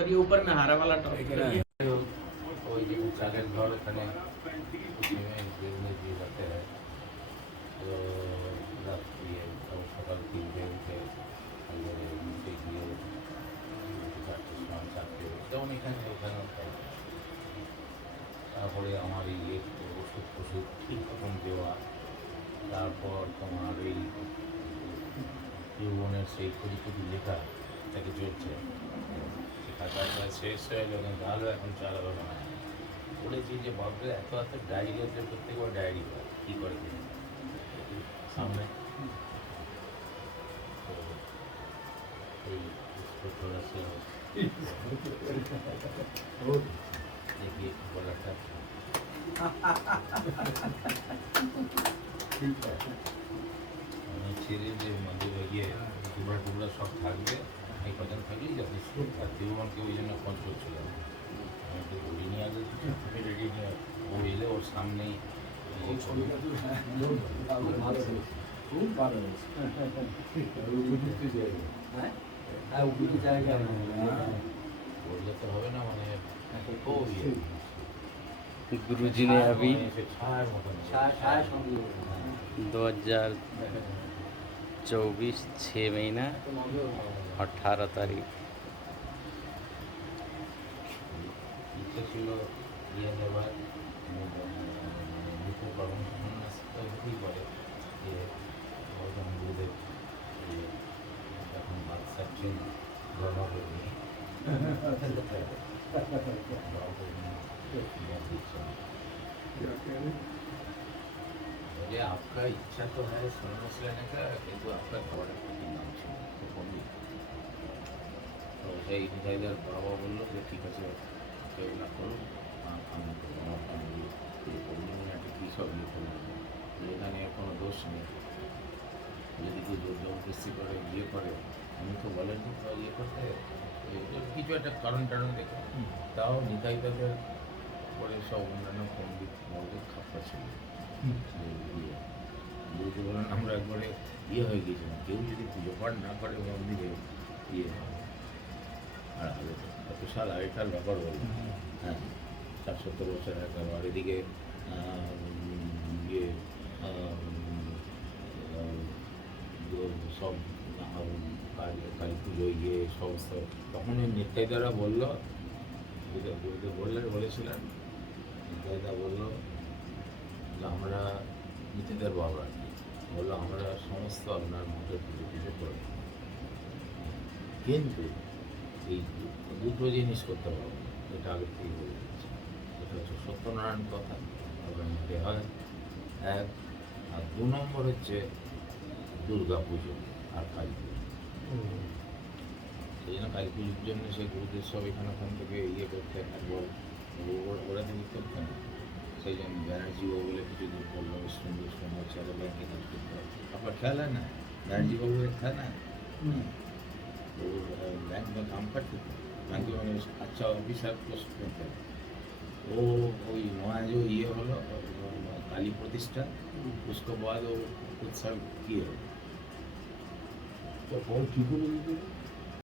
करिए ऊपर में हरा वाला टॉप करिए। ওই যে চালের ঘর ওখানে বিজনেস দিয়ে রাখতে হয় তো রাত্রি সকাল 3টে উঠে নিচে গিয়ে 4টের সময় 4টে যেমন এখানে ওখানেও খাই। তারপরে আমার এই ওষুধ ফষুধ ঠিক রকম দেওয়া, তারপর তোমার এই জীবনের সেই কুড়ি লেখা তাকে চলছে, সে খাতাটা শেষ হয়ে গেল কিন্তু ভালো এখন চালাবে না। বলেছি যে বাবরে এত ডায়েরি হচ্ছে, প্রত্যেকবার ডায়েরি হয় কী করে সামনে তো এই দেখি বলাটা ছেড়ে যে মন্দিরে গিয়ে টুকরা টুকরা সব থাকবে, এই কজন থাকলেই যথেষ্ট। আর তিরুবনকে ওই জন্য ফোন করছিলাম, আমি একটু বলি নিয়ে আগে আমি রেডি নিয়ে ও এলে ওর সামনেই খুব ভালো বললে তো হবে না, মানে गुरुजी ने अभी ছায়ার মতন 2024 6 महीना 18 तारीख ইচ্ছে ছিল ইয়ে দেওয়ার বুকে কর্ম সন্ন্যাসী করে যে গৌতম গুরুদেব এখন বাদ সাচ্ছেন ধর্মকর্মী बोले आपका इच्छा तो है सन्यास लेने का, किंतु आपका थोड़ा नाम ছিল তো সেই নিতাইদার বাবা বললো যে ঠিক আছে কেউ না করুন, আমি আমার ফ্যামিলি একটা কী সব ইয়ে করলাম, এখানে কোনো দোষ নেই, যদি কেউ জোর জবরদস্তি করে ইয়ে করে উনি তো বলেন ইয়ে করতে কিছু একটা কারণ টারণ দেখে, তাও নিতাইদাদের পরে সব অন্যান্য পণ্ডিত মৌলিক খাপ্পা ছিল। গুরুজি বলেন আমরা একবারে ইয়ে হয়ে গিয়েছিলাম, কেউ যদি পুজো পাঠ না করে মন্দিরে ইয়ে আর আগে কত সাল আগেকার ব্যাপার বলবো, হ্যাঁ 60-70 বছর আগেকার। আর এদিকে ইয়ে সব কালী পুজো ইয়ে সমস্ত, তখন ওই নিতাইদারা বললো, গুরুদেব বলেছিলেন, নিতাইদা বললো যে আমরা নিতাইদার বাবা বললো আমরা সমস্ত আপনার মঠের পুজো করে, কিন্তু এই দুটো জিনিস করতে পারবো, এটা আগে থেকে বলে দিচ্ছি। এটা হচ্ছে সত্যনারায়ণ কথা আপনার মধ্যে হয় এক, আর 2 নম্বর হচ্ছে দুর্গা পুজো আর কালী পুজো। সেই জন্য কালী পুজোর জন্য সেই গুরুদের সব এখান থেকে ইয়ে করতেন, একবার ওরা থেকে করতেন। সেই জন্য ব্যানার্জিবাবু বলে কিছু দিন করলো, সুন্দর সুন্দর ছেলে ব্যাংকে কাজ করতে হয়, আপনার খেয়াল है ना ব্যানার্জিবাবু था ना, तो बैंक में काम करते थे, बैंक में अच्छा ऑफिसर पोस्ट पे थे। वो वही वहाँ जो ये हलो काली प्रतिष्ठा, उसके बाद वो उत्सव किए तो बहुत ठीक हो